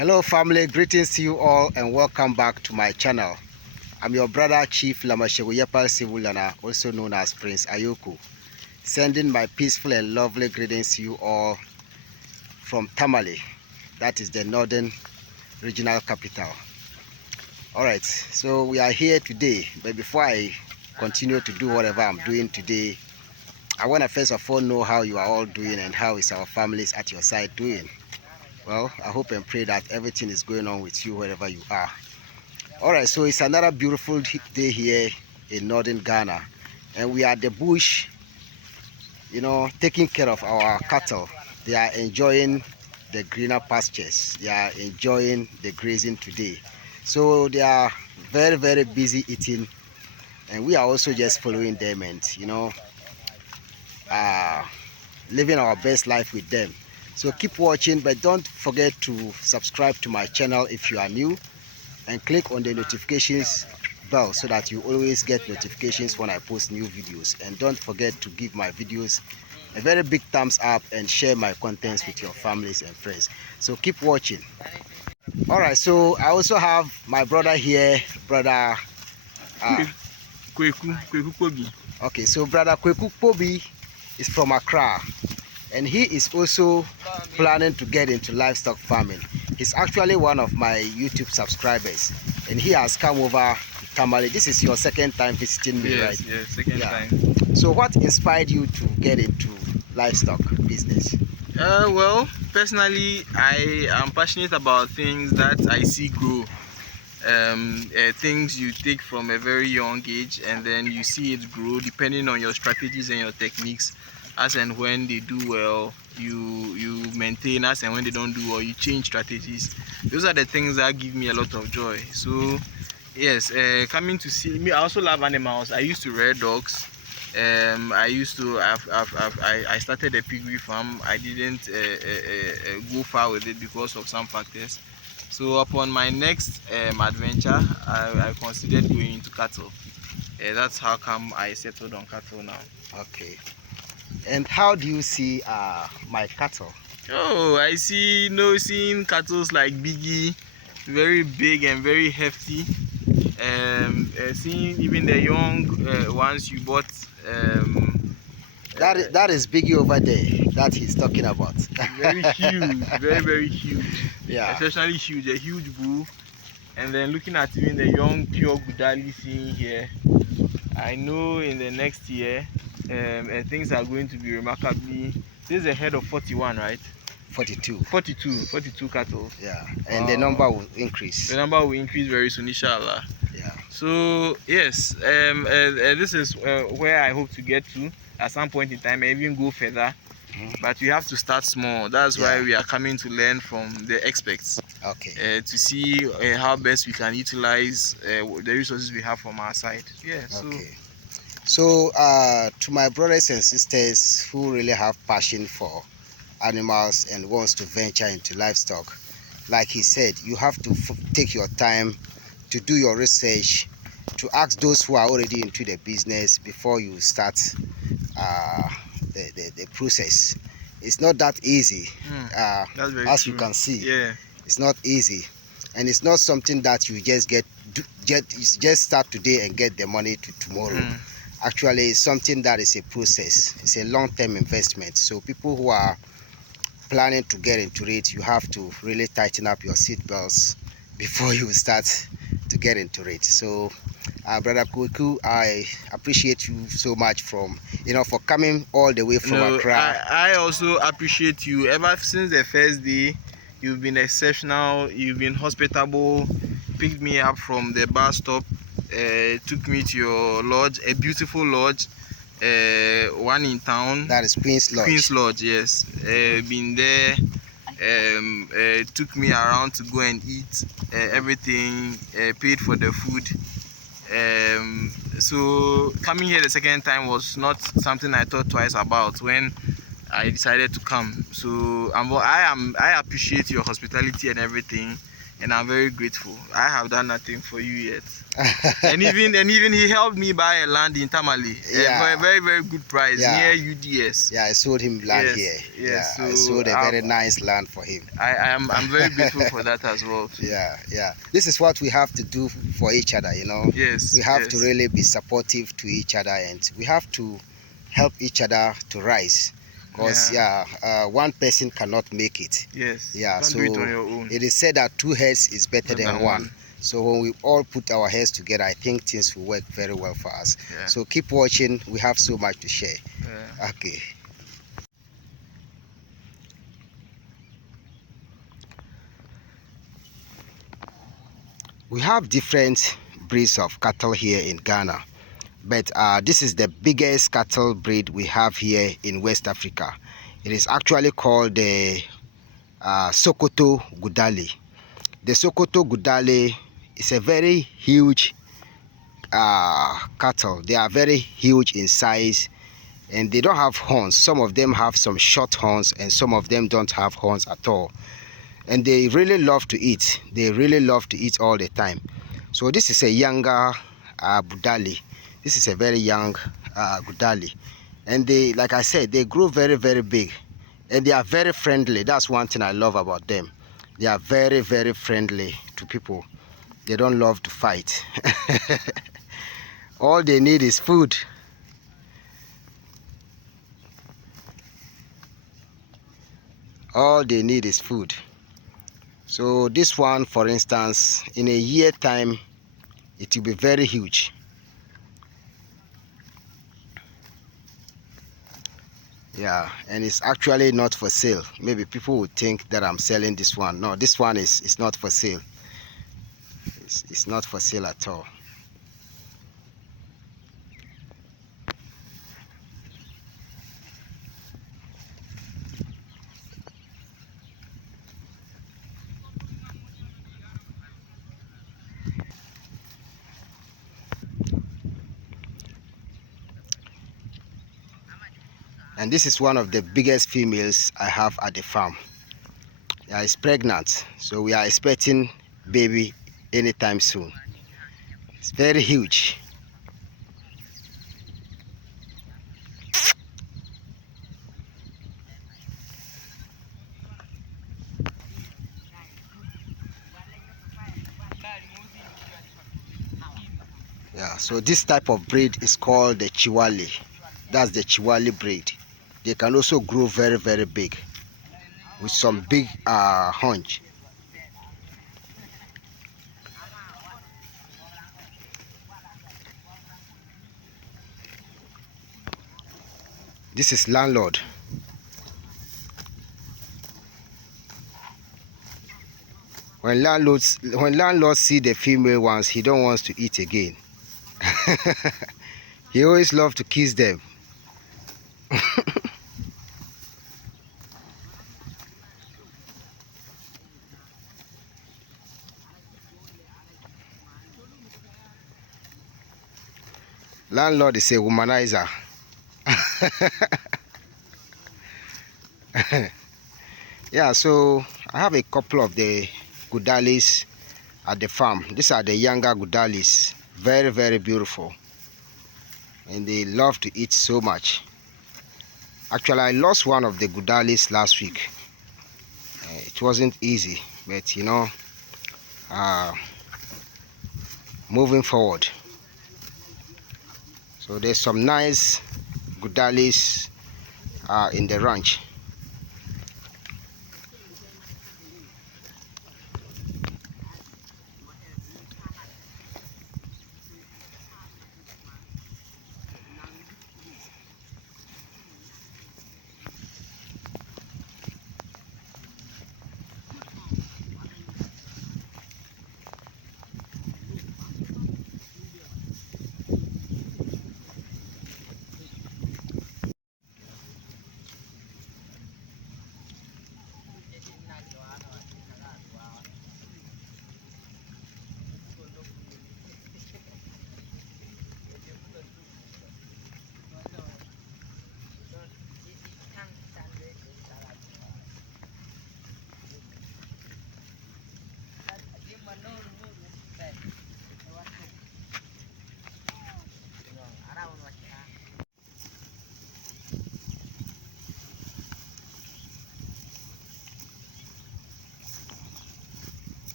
Hello family, greetings to you all and welcome back to my channel. I'm your brother Chief Lamasheguyepal Sivulana, also known as Prince Ayoko, sending my peaceful and lovely greetings to you all from Tamale, that is the northern regional capital. Alright, so we are here today, but before I continue to do whatever I'm doing today, I want to first of all know how you are all doing and how is our families at your side doing. Well, I hope and pray that everything is going on with you wherever you are. Alright, so it's another beautiful day here in northern Ghana, and we are at the bush, taking care of our cattle. They are enjoying the greener pastures. They are enjoying the grazing today. So they are very, very busy eating, and we are also just following them and, living our best life with them. So keep watching, but don't forget to subscribe to my channel if you are new, and click on the notifications bell so that you always get notifications when I post new videos. And don't forget to give my videos a very big thumbs up and share my contents with your families and friends. So keep watching. Alright, so I also have my brother here, brother Kweku Pobi. Okay, so brother Kweku Pobi is from Accra, and he is also planning to get into livestock farming. He's actually one of my YouTube subscribers, and he has come over to Tamale. This is your second time visiting me, right? Yes, second time. So what inspired you to get into livestock business? Well, personally, I am passionate about things that I see grow. Things you take from a very young age and then you see it grow depending on your strategies and your techniques. As and when they do well, you maintain. As and when they don't do well, you change strategies. Those are the things that give me a lot of joy. So yes, coming to see me, I also love animals. I used to rear dogs. I started a piggery farm. I didn't go far with it because of some factors. So upon my next adventure, I considered going into cattle. That's how come I settled on cattle now. Okay. And how do you see my cattle? Oh, I see, seeing cattle like Biggie, very big and very hefty. Seeing even the young ones you bought. That is Biggie over there that he's talking about. Very huge, very, very huge. Yeah. Especially huge, a huge bull. And then looking at even the young pure Gudali seeing here, I know in the next year things are going to be remarkably. This is a head of 41, right? 42 cattle. Yeah, and the number will increase. The number will increase very soon, inshallah. Yeah. So yes, this is where I hope to get to at some point in time, and even go further. But we have to start small. That's why we are coming to learn from the experts. Okay. To see how best we can utilize the resources we have from our side. Yeah. Okay. So to my brothers and sisters who really have passion for animals and wants to venture into livestock, like he said, you have to take your time to do your research, to ask those who are already into the business before you start the process. It's not that easy. As you can see, it's not easy, and it's not something that you just start today and get the money to tomorrow. Actually, it's something that is a process. It's a long-term investment. So people who are planning to get into it, you have to really tighten up your seat belts before you start to get into it. So brother Kweku, I appreciate you so much for coming all the way from Accra. I also appreciate you. Ever since the first day, you've been exceptional. You've been hospitable. Picked me up from the bus stop, took me to your lodge, a beautiful lodge, one in town. That is Queen's Lodge. Queen's Lodge, yes. Been there. Took me around to go and eat everything, paid for the food. So coming here the second time was not something I thought twice about when I decided to come. So I appreciate your hospitality and everything. and I'm very grateful. I have done nothing for you yet. and even he helped me buy a land in Tamale for a very, very good price near UDS. Yeah, I sold him land here. Yes, Yeah, so I sold a very nice land for him. I'm very grateful for that as well too. Yeah. This is what we have to do for each other, you know. Yes. We have to really be supportive to each other, and we have to help each other to rise. Because one person cannot make it. Yes. Yeah, Don't so do it on your own. it is said that 2 heads is better than one. So when we all put our heads together, I think things will work very well for us. Yeah. So keep watching. We have so much to share. Yeah. Okay. We have different breeds of cattle here in Ghana, but this is the biggest cattle breed we have here in West Africa. It is actually called the Sokoto Gudali. The Sokoto Gudali is a very huge cattle. They are very huge in size, and they don't have horns. Some of them have some short horns, and some of them don't have horns at all. And they really love to eat. They really love to eat all the time. So this is a younger Budali. This is a very young Gudali, and they, like I said, they grow very, very big, and they are very friendly. That's one thing I love about them. They are very, very friendly to people. They don't love to fight. All they need is food. All they need is food. So this one, for instance, in a year time, it will be very huge. Yeah, and it's actually not for sale. Maybe people would think that I'm selling this one. No, this one is not for sale. It's not for sale at all. And this is one of the biggest females I have at the farm. Yeah, it's pregnant, so we are expecting baby anytime soon. It's very huge. Yeah, so this type of breed is called the Chiwali. That's the Chiwali breed. They can also grow very, very big with some big hunch. This is landlord. When landlords see the female ones, he don't want to eat again. He always loves to kiss them. Landlord is a womanizer. Yeah, so I have a couple of the Gudalis at the farm. These are the younger Gudalis. Very, very beautiful. And they love to eat so much. Actually, I lost one of the Gudalis last week. It wasn't easy, but you know, moving forward. So there's some nice Gudalis in the ranch.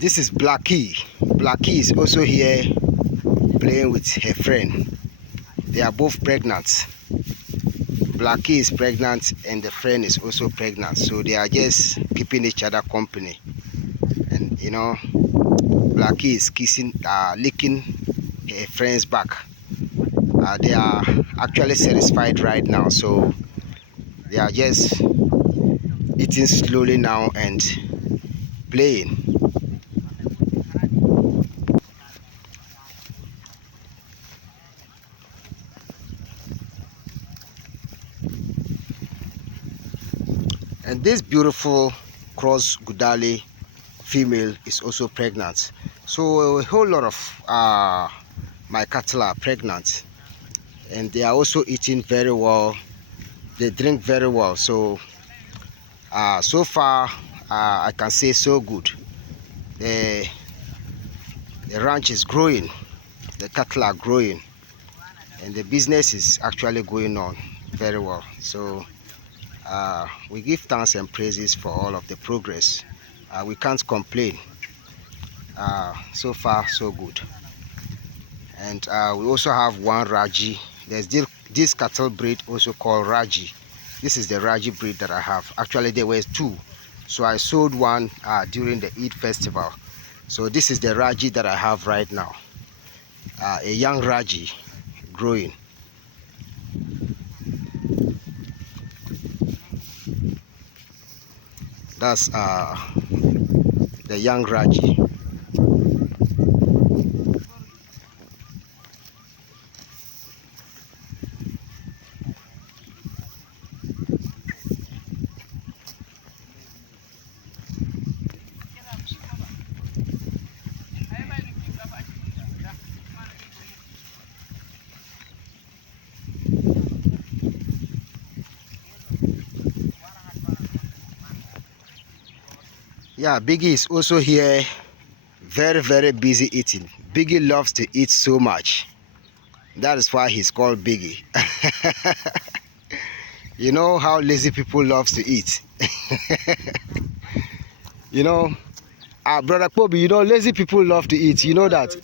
This is Blackie. Blackie is also here playing with her friend. They are both pregnant. Blackie is pregnant and the friend is also pregnant, so they are just keeping each other company. And you know, Blackie is licking her friend's back. They are actually satisfied right now, so they are just eating slowly now and playing. And this beautiful cross Gudali female is also pregnant. So a whole lot of my cattle are pregnant, and they are also eating very well. They drink very well. So so far I can say so good. The ranch is growing, the cattle are growing, and the business is actually going on very well. So we give thanks and praises for all of the progress. We can't complain. So far so good. And we also have one Raji. There's this cattle breed also called Raji. This is the Raji breed that I have. Actually there were two, so I sold one during the Eid festival. So this is the Raji that I have right now, a young Raji growing. That's the young Raji. Yeah, Biggie is also here, very busy eating. Biggie loves to eat so much. That is why he's called Biggie. You know how lazy people loves to eat. You know, brother Kobe, you know lazy people love to eat. You know that.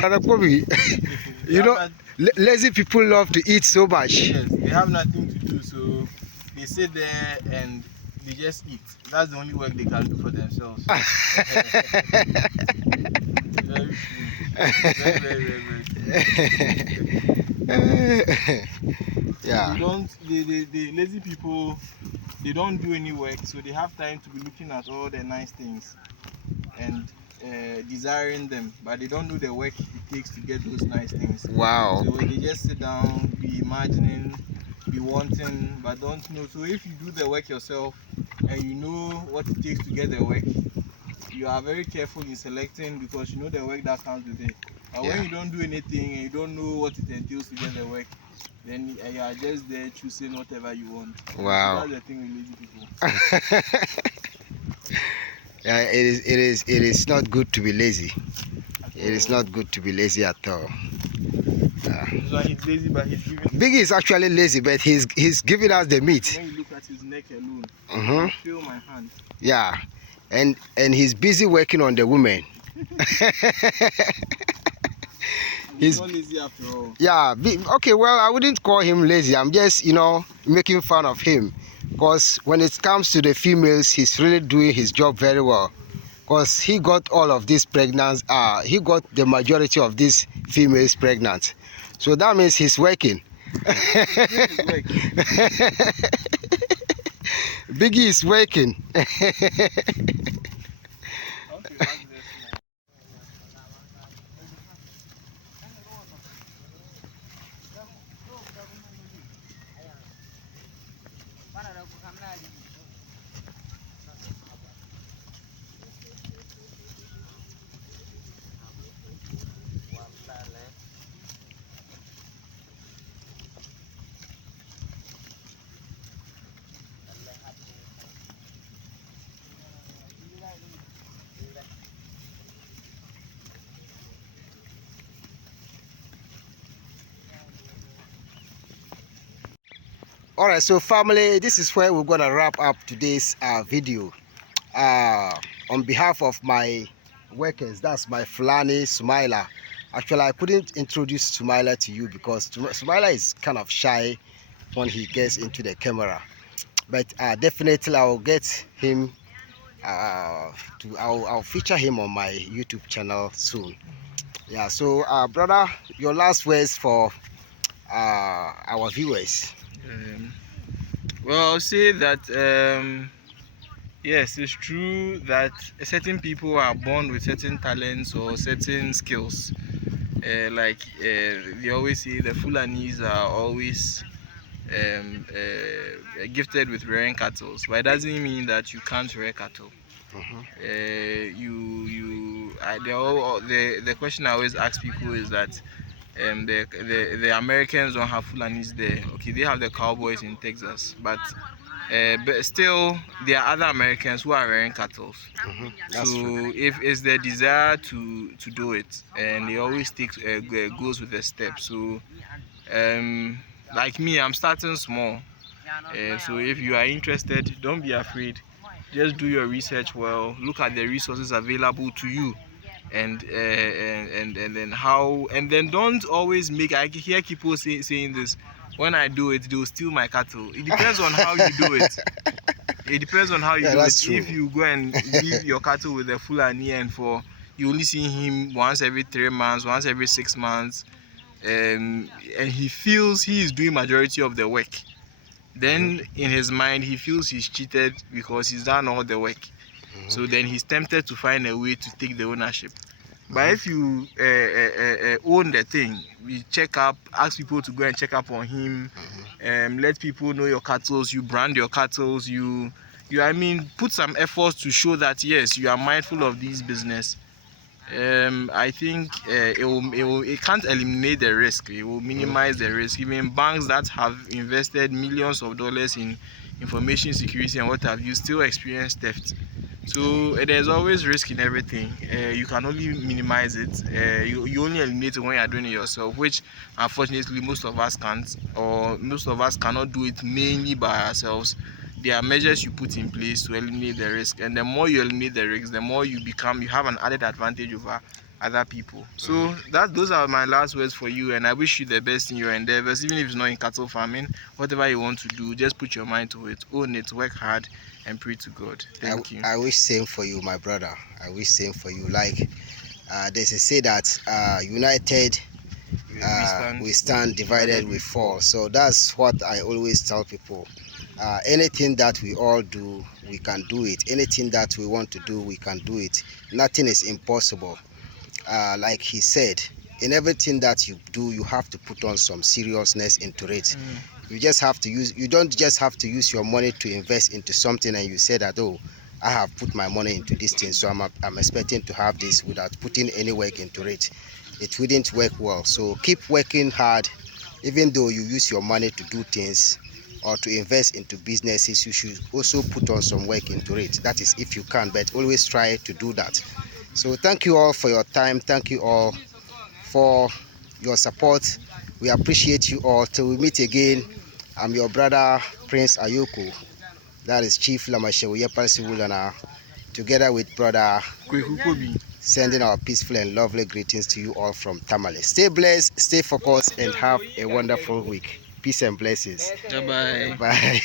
Brother Kobe, you know lazy people love to eat so much. Yes, they have nothing to do, so they sit there and they just eat. That's the only work they can do for themselves. Very true. Very Yeah. The lazy people, they don't do any work, so they have time to be looking at all the nice things and desiring them, but they don't do the work it takes to get those nice things. Wow. So they just sit down, be imagining, be wanting, but don't know. So if you do the work yourself and you know what it takes to get the work, you are very careful in selecting because you know the work that comes with it. But when you don't do anything and you don't know what it entails to get the work, then you are just there choosing whatever you want. Wow. So that's the thing with lazy people. Yeah, it is not good to be lazy. It is not good to be lazy at all. So he's lazy, but he's giving. Biggie is actually lazy, but he's giving us the meat. When you look at his neck alone, I feel my hand. Yeah, and he's busy working on the women. He's not lazy after all. Yeah, okay, well, I wouldn't call him lazy. I'm just, making fun of him. Because when it comes to the females, he's really doing his job very well. Because he got all of these pregnant, he got the majority of these females pregnant. So that means he's working. Biggie is working. All right, so family, this is where we're gonna wrap up today's video. On behalf of my workers, that's my Fulani Sumaila. Actually, I couldn't introduce Sumaila to you because Sumaila is kind of shy when he gets into the camera, but definitely I'll get him I'll feature him on my YouTube channel soon. Yeah, so brother, your last words for our viewers. Well, I'll say that yes, it's true that certain people are born with certain talents or certain skills. They always say, the Fulanis are always gifted with rearing cattle, but it doesn't mean that you can't rear cattle. The question I always ask people is that the Americans don't have Fulanis there. Okay, they have the cowboys in Texas, but still there are other Americans who are rearing cattle. That's so true. if it's their desire to do it, and they always take goes with the steps. So like me, I'm starting small. So if you are interested, don't be afraid. Just do your research well. Look at the resources available to you, and then how. And then don't always make. I hear people saying this. When I do it, they'll steal my cattle. It depends on how you do it. It depends on how you do it. True. If you go and leave your cattle with a Fulani, and you only see him once every 3 months, once every 6 months, and he feels he is doing majority of the work, then in his mind he feels he's cheated because he's done all the work. So then he's tempted to find a way to take the ownership. But if you own the thing, we check up, ask people to go and check up on him, let people know your cattle, you brand your cattle, put some efforts to show that yes, you are mindful of this business. I think it can't eliminate the risk. It will minimize the risk. Even banks that have invested millions of dollars in information security and what have you still experience theft. So there's always risk in everything. You can only minimize it. You only eliminate it when you are doing it yourself, which unfortunately most of us can't, or most of us cannot do it mainly by ourselves. There are measures you put in place to eliminate the risk, and the more you eliminate the risk, the more you have an added advantage over other people. So those are my last words for you, and I wish you the best in your endeavors. Even if it's not in cattle farming, whatever you want to do, just put your mind to it, own it, work hard, and pray to God. Thank you. I wish same for you, my brother. I wish same for you. Like there's a say that united we stand, divided we fall. So that's what I always tell people. Anything that we all do, we can do it. Anything that we want to do, we can do it. Nothing is impossible. Like he said, in everything that you do, you have to put on some seriousness into it. You don't just have to use your money to invest into something and you say that, oh, I have put my money into this thing, so I'm expecting to have this without putting any work into it. It wouldn't work well. So keep working hard. Even though you use your money to do things or to invest into businesses, you should also put on some work into it. That is if you can, but always try to do that. So thank you all for your time. Thank you all for your support. We appreciate you all. Till we meet again, I'm your brother Prince Ayoko. That is Chief Lamashewu Yepal Sibulana, together with brother sending our peaceful and lovely greetings to you all from Tamale. Stay blessed, stay focused, and have a wonderful week. Peace and blessings. Bye. Bye.